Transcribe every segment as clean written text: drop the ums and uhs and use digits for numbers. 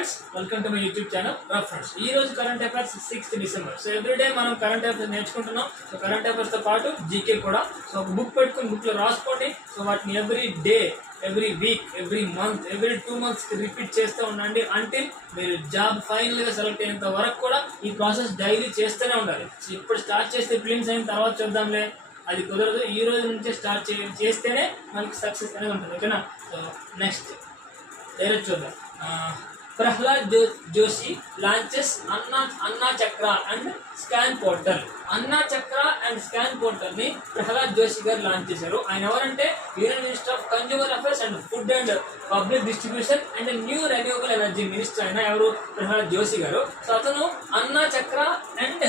Friends, welcome to my YouTube channel rough friends. ఈ రోజు current affairs 6th December. So everyday మనం current affairs నేర్చుకుంటున్నాం. So current affairs తో పాటు GK కూడా. సో ఒక బుక్ పెట్టుకుని బుక్ లో రాసుకోండి. సో వాటిని every day, every week, every month, every 2 months repeat చేస్తూ ఉండండి అంటిల్ మీరు జాబ్ ఫైనల్ గా సెలెక్ట్ అయ్యేంత వరకు కూడా ఈ ప్రాసెస్ డైలీ చేస్తూనే ఉండాలి. సో ఇప్పుడు స్టార్ట్ చేస్తే ప్రిలిమ్స్ అయిన తర్వాత చూద్దాంలే, అది కుదరదు. ఈ రోజు నుంచే స్టార్ట్ చేస్తేనే మనకి సక్సెస్ అనేది ఉంటుంది. ఓకేనా? సో నెక్స్ట్ డైరెక్ట్ చూద్దాం. ప్రహ్లాద్ జోషి లాంచెస్ అన్నా చక్ర అండ్ స్కాన్ పోర్టల్. అన్నా చక్ర అండ్ స్కాన్ పోర్టల్ ని ప్రహ్లాద్ జోషి గారు లాంచ్ చేశారు. ఆయన ఎవరంటే union minister of consumer affairs and food and public distribution and new renewable energy minister అయిన ఎవరు ప్రహ్లాద్ జోషి గారు. సో అతను అన్నా చక్ర అండ్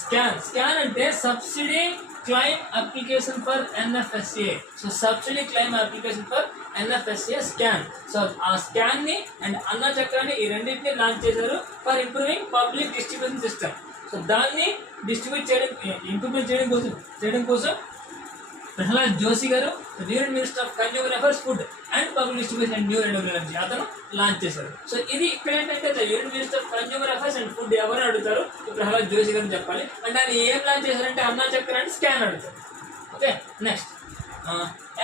స్కాన్ అంటే subsidy claim application for NFSA. So subsidy claim application for NFSA scan. So ఆ scan ని and అన్నా చక్రాన్ని ఈ రెండింటిని లాంచ్ చేశారు for improving public distribution system. So దాన్ని ఇంప్రూవ్మెంట్ చేయడం కోసం ప్రహ్లాద్ జోషి గారు union minister of consumer affairs, food and public distribution and new renewable energy అతను లాంచ్ చేశారు. సో ఇది ఇక్కడ ఏంటంటే union minister of consumer affairs and food ఎవరు అడుగుతారు, ప్రహ్లాద్ జోషి గారిని చెప్పాలి. అండ్ ఆయన ఏం లాంచ్ చేశారంటే అన్నా చక్ర అండ్ స్కాన్ అడుగుతారు. Okay, next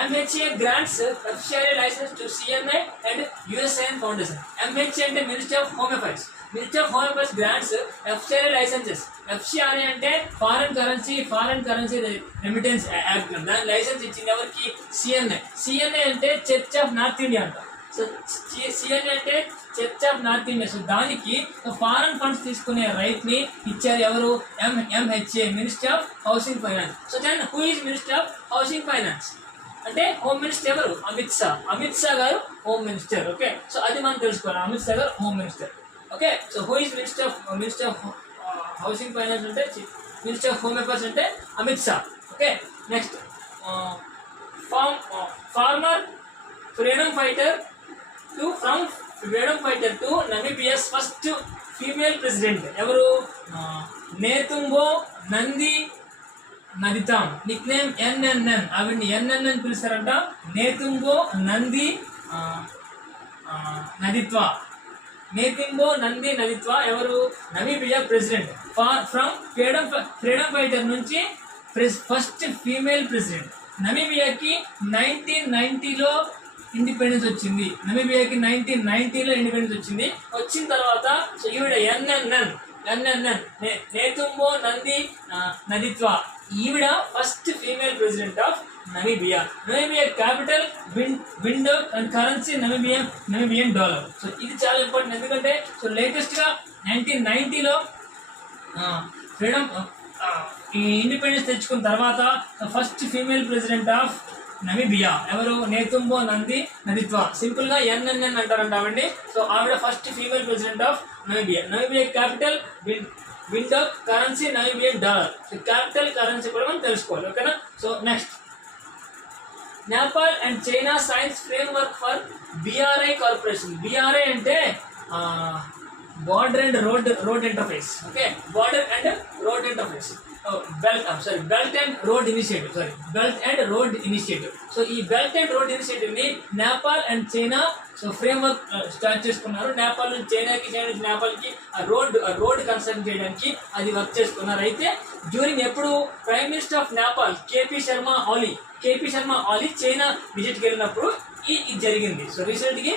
MHA grants FCRA license to CNI and USAID Foundation. MHA అంటే ministry of home affairs. Ministry of home affairs grants FCRA licences. FCRA అంటే ఫారెన్ కరెన్సీ రెమిటెన్స్ యాక్ట్. దాని licence ఇచ్చింది ఎవరికి? CNI అంటే church of north India అంట. So CNI అంటే church of north India. So దానికి foreign funds తీసుకునే right ని ఇచ్చారు ఎవరు? MHA, ministry of housing finance. So then who is minister of housing finance అంటే హోమ్ మినిస్టర్ ఎవరు? అమిత్ షా గారు హోమ్ మినిస్టర్. ఓకే, సో అది మనం తెలుసుకోవాలి. అమిత్ షా గారు home minister. Okay, so who is minister of housing finance అంటే మినిస్టర్ ఆఫ్ హోమ్ అఫైర్స్ అంటే Amit Shah. Okay, next former freedom fighter to Namibia's first female president ఎవరు? Netumbo Nandi Ndaitwah, nickname NNN. ఆవిడ్ని NNN పిలుస్తారంట. Netumbo Nandi Ndaitwah ఎవరు? Namibia president. From freedom fighter నుంచి first female president. నమీబియాకి 1990లో independence వచ్చింది. 1990లో ఇండిపెండెన్స్ వచ్చిన తర్వాత సో ఈవిడ NNN నేతుంబో నంది నదిత్వా, ఈవిడ first female president of Namibia. Capital Windhoek and currency Namibian dollar. So ఇది చాలా ఇంపార్టెంట్, ఎందుకంటే సో లేటెస్ట్ గా 1990లో ఫ్రీడమ్ ఇండిపెండెన్స్ తెచ్చుకున్న తర్వాత first female president of Namibia ఎవరు? Netumbo Nandi Ndaitwah. సింపుల్ గా NNN అంటారంట ఆవిడ్ని. సో ఆవిడ first female president of Namibia capital Windhoek, currency Namibian dollar. So capital currency కూడా మనం తెలుసుకోవాలి. ఓకేనా? So next Nepal and China signs framework for BRI corporation. BRI అంటే border and road interface. Okay, border and road interface. Belt and road initiative. So ఈ belt and road initiative ని Nepal and China so framework start చేసుకున్నారు. నేపాల్ నుంచి చైనాకి, China నుంచి నేపాల్కి ఆ road construct చేయడానికి అది వర్క్ చేసుకున్నారు. అయితే డ్యూరింగ్ ఎప్పుడు prime minister of Nepal KP Sharma Oli China విజిట్కి వెళ్ళినప్పుడు ఇది జరిగింది. సో రీసెంట్ కి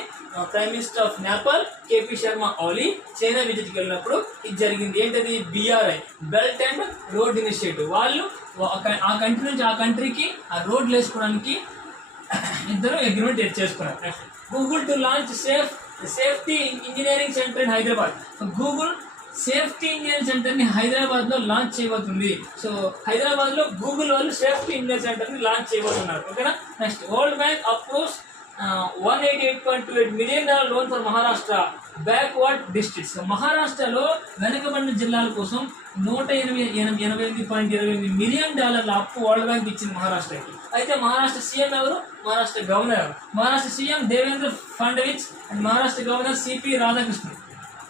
prime minister of Nepal KP Sharma Oli China విజిట్కి వెళ్ళినప్పుడు ఇది జరిగింది. ఏంటది? BRI, belt and road initiative. వాళ్ళు ఆ కంట్రీ నుంచి ఆ కంట్రీకి ఆ రోడ్లు వేసుకోవడానికి ఇద్దరు అగ్రిమెంట్ చేసుకున్నారు. Google to launch safety engineering centre in Hyderabad. Google safety engineering centre ని హైదరాబాద్ లో లాంచ్ చేయబోతుంది. సో హైదరాబాద్ లో గూగుల్ వాళ్ళు సేఫ్టీ ఇంజనీరింగ్ సెంటర్ ని లాంచ్ చేయబోతున్నారు. ఓకేనా? Next world bank approves $188.28 million loan for Maharashtra backward districts. మహారాష్ట్రలో వెనుకబడిన జిల్లాల కోసం $188.28 million అప్పు వరల్డ్ బ్యాంక్ ఇచ్చింది మహారాష్ట్రకి. అయితే మహారాష్ట్ర సీఎం ఎవరు? Maharashtra governor. Maharashtra CM Devendra Fadnavis and Maharashtra governor CP Radhakrishnan.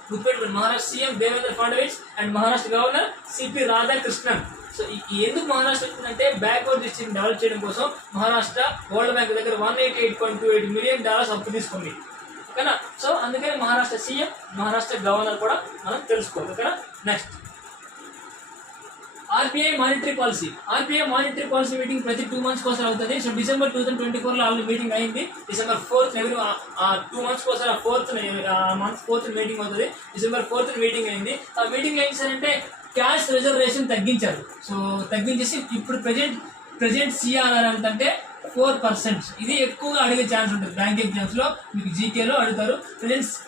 గుర్తుపెట్టుకోండి, Maharashtra CM Devendra Fadnavis and Maharashtra governor CP Radhakrishnan. So ఎందుకు మహారాష్ట్ర వచ్చిందంటే బ్యాక్వర్డ్ డిస్ట్రిక్ట్ డెవలప్ చేయడం కోసం మహారాష్ట్ర వరల్డ్ బ్యాంక్ దగ్గర $188.28 million అప్పు తీసుకుంది. ఓకేనా. సో అందుకని మహారాష్ట్ర సీఎం, మహారాష్ట్ర గవర్నర్ కూడా మనం తెలుసుకోవాలి. ఓకేనా. Next RBI monetary policy. RBI monetary policy meeting ప్రతి 2 months కోసం అవుతుంది. సో డిసెంబర్ 2024 లో ఆల్రెడీ మీటింగ్ అయింది. డిసెంబర్ 4th ఎవరి 2 months కోసం మంత్ 4th మీటింగ్ అవుతుంది. డిసెంబర్ 4th మీటింగ్ అయింది. ఆ మీటింగ్ ఏం చేశారంటే క్యాష్ రిజర్వేషన్ తగ్గించారు. సో తగ్గించేసి ఇప్పుడు ప్రజెంట్ సిఆర్ఆర్ ఎంతంటే 4%. ఇది ఎక్కువగా అడిగే ఛాన్స్ ఉంటుంది. బ్యాంక్ ఎగ్జామ్స్ లో మీకు జీకేలో అడుగుతారు.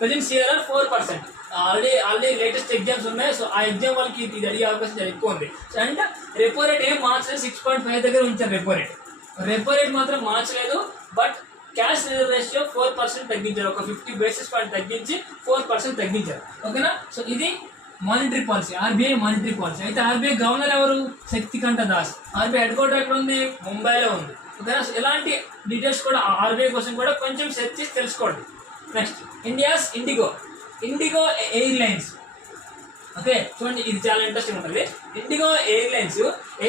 Present CRR 4%. Already latest exams ఉన్నాయి. సో ఆ ఎగ్జామ్ వాళ్ళకి ఇది అడిగే అవకాశం ఎక్కువ ఉంది. సో అండ్ రెపో రేట్ ఏం మార్చలేదు, 6.5 దగ్గర ఉంచారు రెపో రేట్ మాత్రం మార్చలేదు. బట్ క్యాష్ రిజర్వ్ రేషియో 4% తగ్గించారు. ఒక 50 basis point తగ్గించి 4% తగ్గించారు. ఓకేనా. సో ఇది monetary policy, RBI monetary policy. అయితే ఆర్బీఐ గవర్నర్ ఎవరు? శక్తికంఠ దాస్. ఆర్బీఐ హెడ్ క్వార్టర్ ఎక్కడ ఉంది? ముంబైలో ఉంది. ఓకేనా. సో ఇలాంటి డీటెయిల్స్ కూడా ఆర్బీఐ కోసం కూడా కొంచెం సెర్చ్ చేసి తెలుసుకోండి. Next India's IndiGo airlines. Okay చూడండి, ఇది చాలా ఇంట్రెస్టింగ్ ఉంటుంది. ఇండిగో ఎయిర్లైన్స్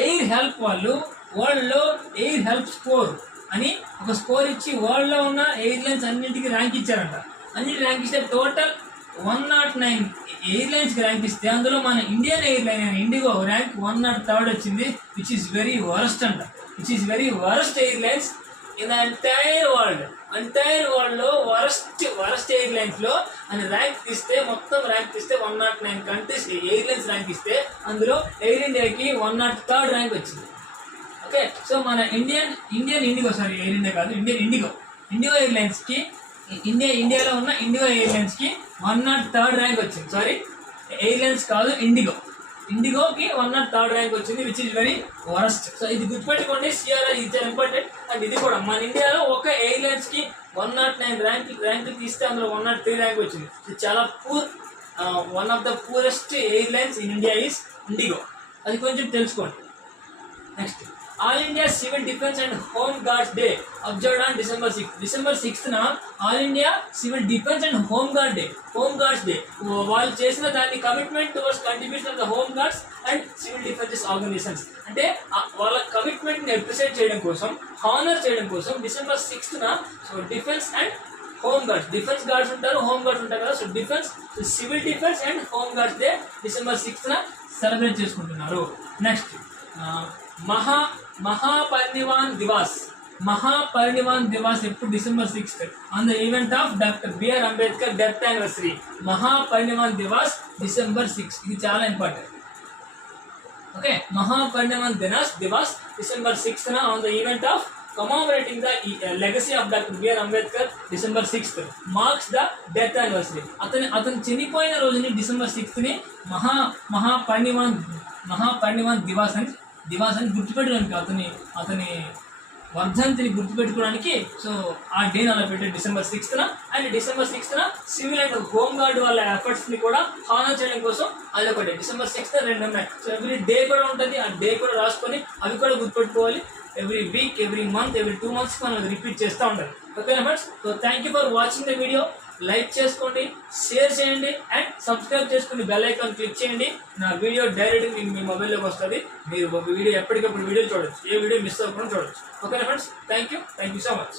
ఎయిర్ హెల్ప్ వాళ్ళు వరల్డ్లో ఎయిర్ హెల్ప్ స్కోర్ అని ఒక స్కోర్ ఇచ్చి వరల్డ్లో ఉన్న ఎయిర్లైన్స్ అన్నింటికి ర్యాంక్ ఇచ్చారంట. అన్నింటి ర్యాంక్ ఇస్తే టోటల్ 109 ఎయిర్లైన్స్కి ర్యాంక్ ఇస్తే అందులో మన ఇండియన్ ఎయిర్లైన్ అయిన ఇండిగో ర్యాంక్ 103rd వచ్చింది. విచ్ ఈస్ వెరీ వరస్ట్ అంట. Which is very worst airlines in the entire world లో వరస్ట్ ఎయిర్లైన్స్ లో అని ర్యాంక్ తీస్తే, మొత్తం ర్యాంక్ తీస్తే 109 కంట్రీస్ ఎయిర్లైన్స్ ర్యాంక్ ఇస్తే అందులో ఎయిర్ ఇండియాకి 103rd ర్యాంక్ వచ్చింది. ఓకే. సో మన Indian IndiGo, sorry air India కాదు, ఇండియన్ ఇండిగో ఎయిర్లైన్స్ కి ఇండియాలో ఉన్న ఇండిగో ఎయిర్లైన్స్ కి 103rd ర్యాంక్ వచ్చింది. సారీ ఎయిర్లైన్స్ కాదు, ఇండిగోకి 103rd ర్యాంక్ వచ్చింది. Which is very worst. So ఇది గుర్తుపెట్టుకోండి. సిఆర్ఆర్ ఇది ఇంపార్టెంట్. అండ్ ఇది కూడా మన ఇండియాలో ఒక ఎయిర్లైన్స్ కి 109 ర్యాంక్ తీస్తే అందులో 103 ర్యాంక్ వచ్చింది. ఇది చాలా one of the poorest airlines in India is IndiGo. అది కొంచెం తెలుసుకోండి. Next all India civil defence and home guards day observed on December 6th. December 6th all India civil defence and home guards day వాళ్ళు చేసిన దాన్ని commitment towards contribution of the home guards and civil defences organisations. అంటే వాళ్ళ commitment ని appreciate చేయడం కోసం, honour చేయడం కోసం December 6th so defence and home guards, defence guards ఉంటారు, హోమ్ గార్డ్స్ ఉంటారు కదా. So defence, civil defence and home guards day December 6th celebrate చేసుకుంటున్నారు. నెక్స్ట్ మహాపరినిర్వాణ్ దివాస్ ఎప్పుడు? December 6th on the event of doctor BR Ambedkar death anniversary. Mahaparinirvan Diwas December 6th. ఇది చాలా important. Okay. Mahaparinirvan Diwas December 6th on the event of commemorating the legacy of Dr. B.R. Ambedkar. December 6th marks the death anniversary. అతను చనిపోయిన రోజుని December 6th ని మహాపరినిర్వాణ్ దివాస్ అని గుర్తుపెట్టుకోవడానికి, అతని వర్ధంతిని గుర్తుపెట్టుకోవడానికి so ఆ డేని అలా పెట్టారు December 6th. And December 6th civil and home guard వాళ్ళ ఎఫర్ట్స్ ని కూడా హానర్ చేయడం కోసం అది ఒకటి. December 6th 2 ఉన్నాయి. సో ఎవ్రీ డే కూడా ఉంటుంది. ఆ డే కూడా రాసుకొని అవి కూడా గుర్తుపెట్టుకోవాలి. Every week, every month, every 2 months మనం రిపీట్ చేస్తూ ఉండాలి. ఓకేనా friends. So thank you for watching the video. Like చేసుకోండి, షేర్ చేయండి అండ్ సబ్స్క్రైబ్ చేసుకుని బెల్ ఐకాన్ క్లిక్ చేయండి. నా వీడియో డైరెక్ట్ మీ మొబైల్లోకి వస్తుంది. మీరు వీడియో ఎప్పటికప్పుడు వీడియో చూడొచ్చు, ఏ వీడియో మిస్ అవ్వకుండా చూడొచ్చు. ఓకేనా friends. Thank you so much.